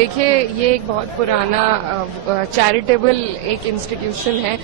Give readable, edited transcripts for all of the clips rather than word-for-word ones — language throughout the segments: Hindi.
देखिए, ये एक बहुत पुराना चैरिटेबल एक इंस्टीट्यूशन है।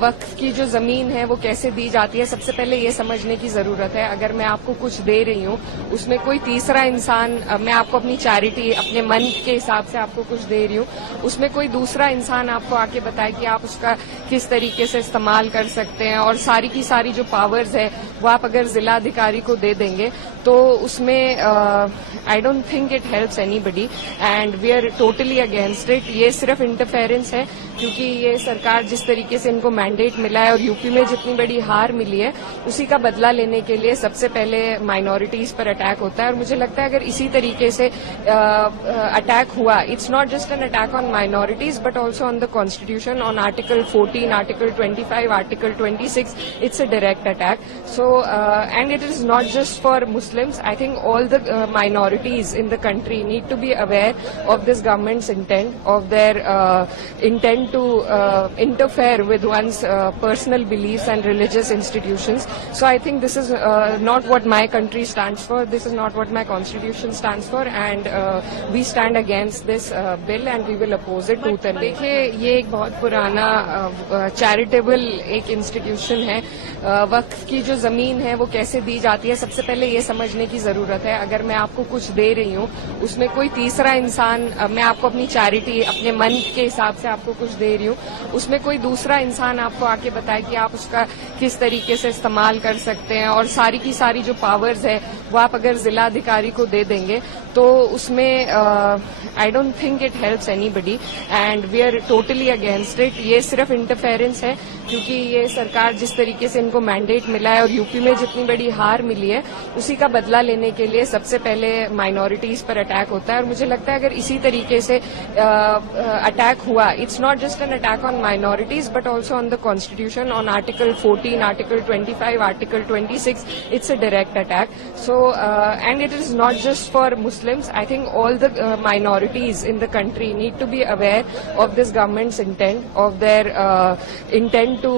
वक्फ की जो जमीन है वो कैसे दी जाती है, सबसे पहले ये समझने की जरूरत है। अगर मैं आपको कुछ दे रही हूँ, उसमें कोई तीसरा इंसान, मैं आपको अपनी चैरिटी, अपने मन के हिसाब से आपको कुछ दे रही हूँ, उसमें कोई दूसरा इंसान आपको आके बताए कि आप उसका किस तरीके से इस्तेमाल कर सकते हैं, और सारी की सारी जो पावर्स है वो आप अगर जिला अधिकारी को दे देंगे तो उसमें I don't think it helps anybody and we are totally against it. ये सिर्फ इंटरफेरेंस है, क्योंकि ये सरकार जिस तरीके से इनको मैंडेट मिला है और यूपी में जितनी बड़ी हार मिली है उसी का बदला लेने के लिए सबसे पहले माइनॉरिटीज पर अटैक होता है। और मुझे लगता है अगर इसी तरीके से अटैक हुआ, it's not just an attack on minorities but also on the constitution, on article 14, article 25, article 26, it's a direct attack. So and it is not just for Muslims. I think all the minorities in the country need to be aware of this government's intent, of their intent to interfere with one's personal beliefs and religious institutions. So I think this is not what my country stands for. This is not what my constitution stands for, and we stand against this bill and we will oppose it tooth and nail. देखिए, ये एक बहुत पुराना चैरिटेबल एक इंस्टीट्यूशन है। वक्फ की जो जमीन है वो कैसे दी जाती है, सबसे पहले ये समझने की जरूरत है। अगर मैं आपको कुछ दे रही हूँ, उसमें कोई तीसरा इंसान, मैं आपको अपनी चैरिटी, अपने मन के हिसाब से आपको कुछ दे रही हूँ, उसमें कोई दूसरा इंसान आपको आके बताए कि आप उसका किस तरीके से इस्तेमाल कर सकते हैं, और सारी की सारी जो पावर्स है वो आप अगर जिला अधिकारी को दे देंगे तो उसमें I don't think it helps anybody and we are totally against it. ये सिर्फ इंटरफेरेंस है, क्योंकि ये सरकार जिस तरीके से इनको मैंडेट मिला है और यूपी में जितनी बड़ी हार मिली है उसी का बदला लेने के लिए सबसे पहले माइनॉरिटीज पर अटैक होता है। और मुझे लगता है अगर इसी तरीके से अटैक हुआ, it's not just an attack on minorities but also on the constitution, on article 14, article 25, article 26, it's a direct attack. So and it is not just for Muslims. I think all the minorities in the country need to be aware of this government's intent, of their intent to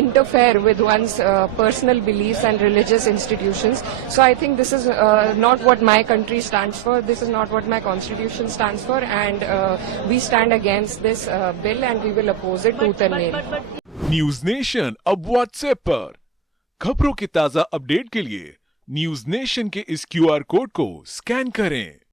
interfere with one's personal beliefs and religious institutions. So I think this is not what my country stands for. This is not what my constitution stands for, and we stand against this bill and we will oppose it tooth and nail. News nation अब व्हाट्सएप पर खबरों के ताजा अपडेट के लिए न्यूज नेशन के इस QR कोड को स्कैन करें।